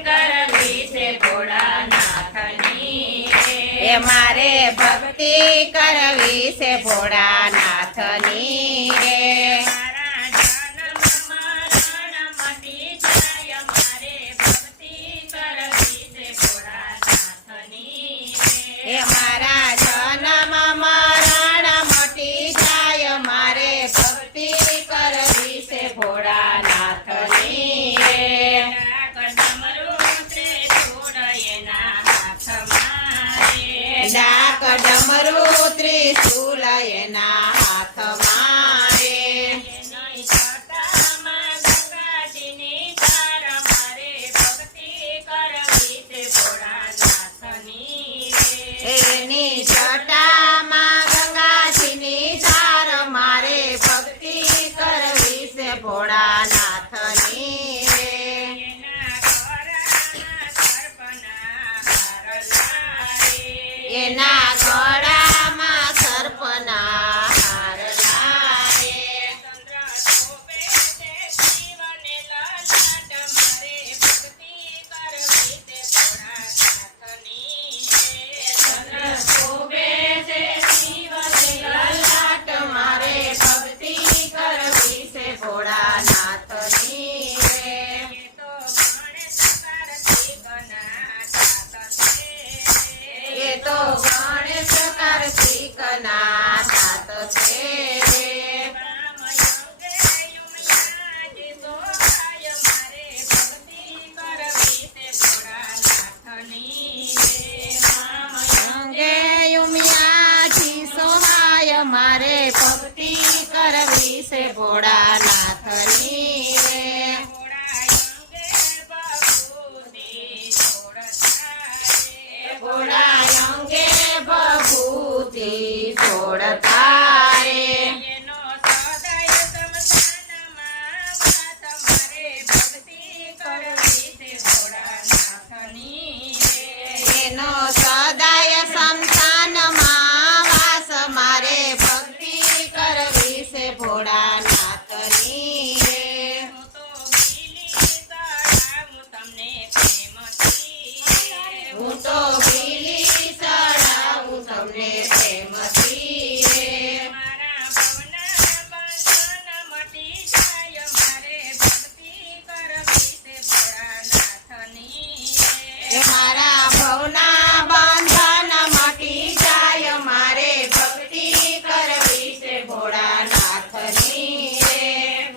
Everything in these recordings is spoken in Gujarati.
કરવી છે ભોળાનાથની એ મારે ભક્તિ કરવી છે ભોળાનાથની રે મારા જન્મ મરણ મટી જાય મારે ભક્તિ કરવી છે ભોળાનાથની ડાક ડમરૂ ત્રિશૂલ એના હાથમાં રે એની જટામાં ગંગાજીની ધાર મારે ભક્તિ કરવી છે ભોળાનાથની રે એના ગળામાં સર્પના હારના રે શોભે છે શિવને લલાટ મારે ભક્તિ કરવી છે ભોળાનાથની રે એ તો ગણેશ કાર્તિકના નાથ છે રે અંગે યુમિયાજી સોહાય મારે ભક્તિ કરવી છે ભોળાનાથની રે ભોળા અંગે ભભૂતિ છોડતા રે એનો સદાય સંતાનમાં વાસ મારે ભક્તિ કરવી છે ભોળાનાથની રે હું તો બીલી ચડાવું તમને પ્રેમથી રે એ મારા ભવના બંધન મટી જાય મારે ભક્તિ કરવી છે ભોળાનાથની રે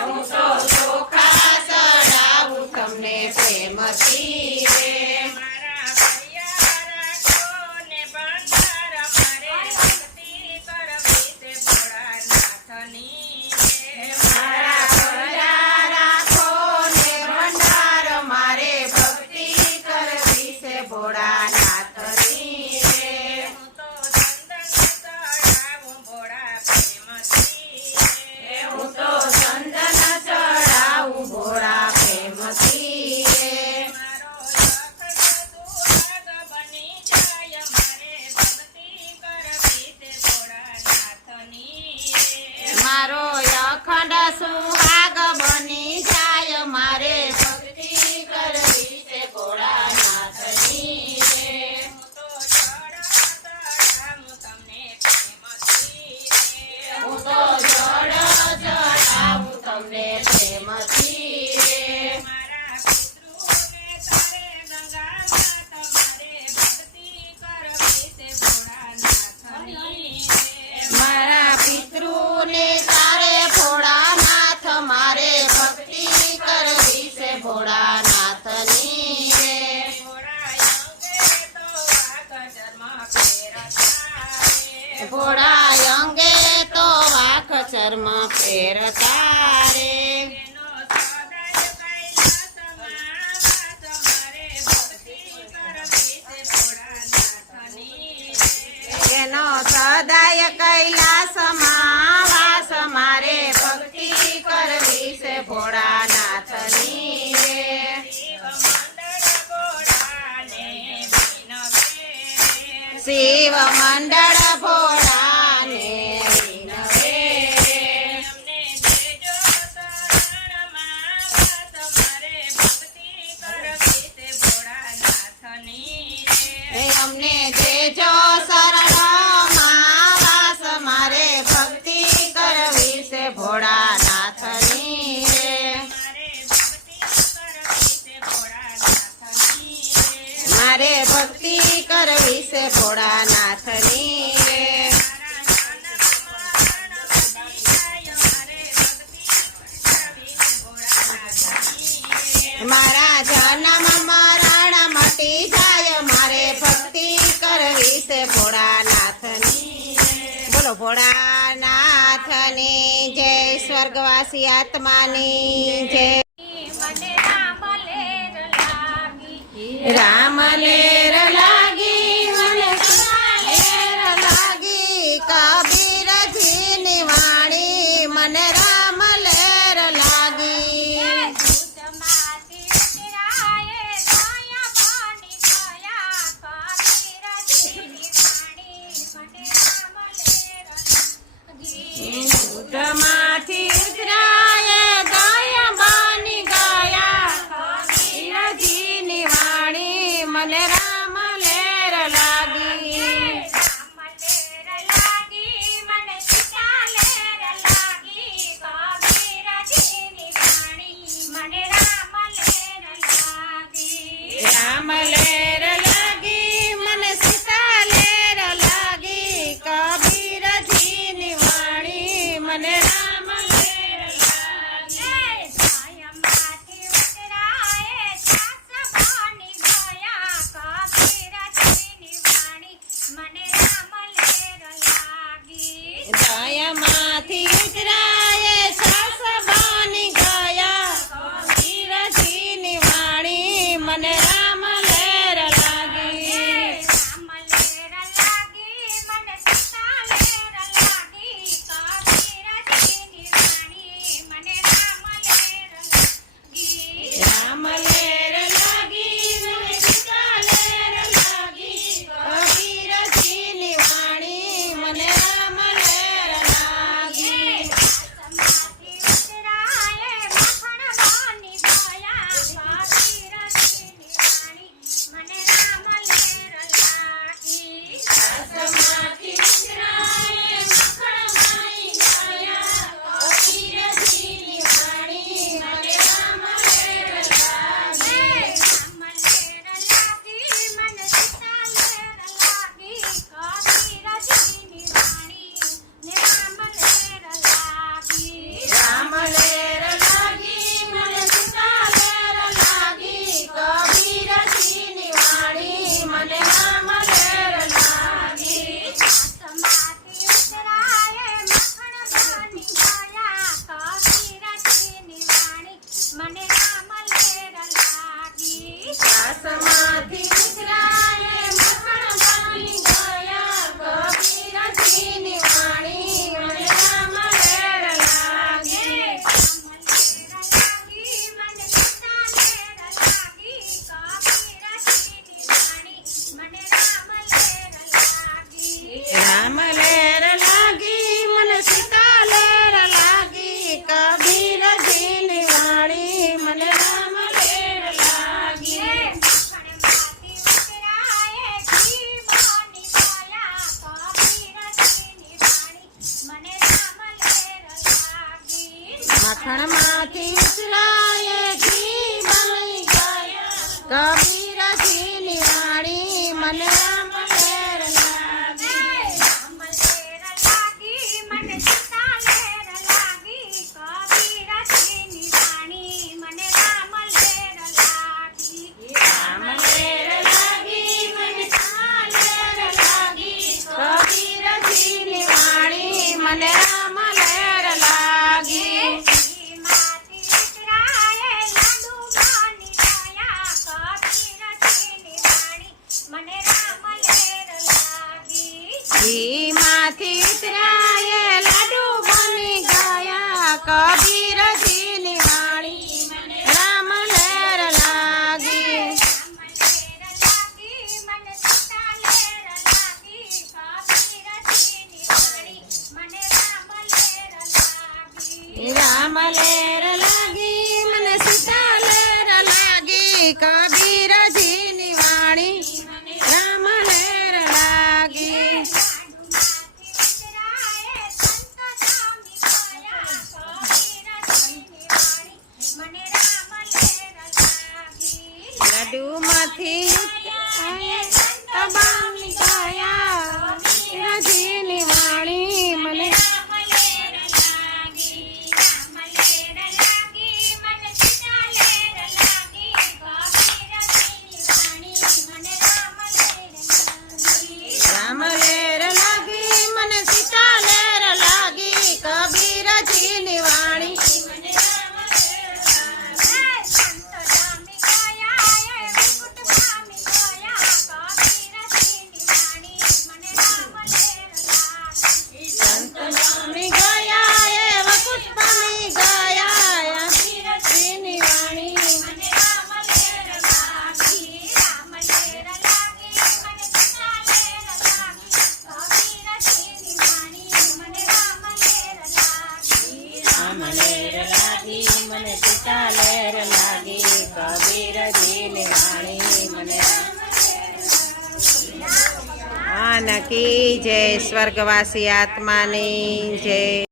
હું તો ચોખા ચડાવું તમને પ્રેમથી રે મારા ભલા રાખો ને ભંડાર મારે ભક્તિ કરવી છે ભોળાનાથની રે હું તો ચંદન ચડાવું ભોળા પ્રેમથી રે મારો અખંડ સુહાગ બની જાય મારે ભક્તિ કરવી છે ભોળાનાથની રે હું તો જળ ચડાવું તમને પ્રેમથી રે મારા પિતૃને તારે ભોળાનાથ મારે ભક્તિ કરવી છે ભોળાનાથની રે ભોળા અંગે તો વાખ ચર્મ પહેરતા રે એનો સદાય કૈલાસમાં વાસ મારે ભક્તિ કરવી છે ભોળાનાથની રે શિવ મંડળ ભોળાને વિનવે મારા જન્મ મરણ મટી જાય મારે ભક્તિ કરવી છે ભોળાનાથની બોલો ભોળાનાથની જય સ્વર્ગવાસી આત્માની જય મને રામ લેર લાગી રામ લેર લાગી મને લેર લાગી કબીરજીની વાણી મને રામ લેર લાગી દૂધમાંથી ઉતરાયે દયા બની ગયા કબીરજીની વાણી મને રામ લેર લાગી દૂધમાંથી ઉતરાયે દયા બની ગયા કબીરજીની વાણી મને રામ લેર લાગી રામ લેર લાગી મને સીતા લેર લાગી કબીરજીની વાણી મને રામ લેર લાગી રામ લેર લાગી મને સીતા લેર લાગી કબીરજીની વાણી મને રામ લેર લાગી દયામાંથી ઉતરાયે સાસ બની ગયા કબીરજીની વાણી મને રામ લેર લાગી દયામાંથી ઉતરાયે સાસ બની ગયા કબીરજીની વાણી મને રામ લેર લાગી રામ લેર લાગી મને સીતા લેર લાગી કબીરજીની વાણી મને રામ લેર લાગી રામ લેર લાગી મને સીતા લેર લાગી કબીરજીની વાણી મને રામ લેર લાગી સમાધિ ઉતરાયે મખણ બની ગયા કબીરજીની વાણી મને રામ લેર લાગી સમાધિ ઉતરાયે મખણ બની ગયા કબીરજીની વાણી મને રામ લેર લાગી રામ લેર લાગી મને સીતા લેર લાગી કબીરજીની વાણી ને રામ લેર લાગી રામ લેર લાગી મને સીતા લેર લાગી કબીરજીની વાણી મને રામ લેર લાગી સમાધિ ઉતરાયે મખણ બની ગયા કબીરજીની વાણી મને રામ લેર લાગી સમાધિ ઉતરાયે મખણ બની ગયા કબીરજીની વાણી મને રામ લેર લાગી રામ લેર લાગી મને સીતા લેર લાગી કબીરજીની વાણી મને રામ લેર લાગી રામ લેર લાગી મને સીતા લેર લાગી કબીરજીની વાણી મને રામ લેર લાગી મખણમાંથી ઉતરાયે ઘી બની ગયા કબીરજીની વાણી મને રામ લેર લાગી મખણમાંથી ઉતરાયે ઘી બની ગયા કબીરજીની વાણી મને રામ લેર લાગી રામ લેર લાગી મને સીતા લેર લાગી કબીરજીની વાણી મને રામ લેર લાગી રામ લેર લાગી મને સીતા લેર લાગી કબીરજીની વાણી મને રામ લેર લાગી ઘીમાંથી ઉતરાયે લાડુ બની ગયા કબીરજીની વાણી મને રામ લેર લાગી ઘીમાંથી ઉતરાયે લાડુ બની ગયા કબીરજીની વાણી મને રામ લેર લાગી રામ લેર લાગી મને સીતા લેર લાગી કબીરજીની વાણી મને રામ લેર લાગી રામ લેર લાગી મને સીતા લેર લાગી કબીરજીની વાણી રામ લેર લાગી લાડુમાંથી બામી ગયા કબીરજીની વાણી મને રામ લેર લાગી મને સીતા લહેર લાગી કબીરજીની વાણી મને આનકી જય સ્વર્ગવાસી આત્માની જય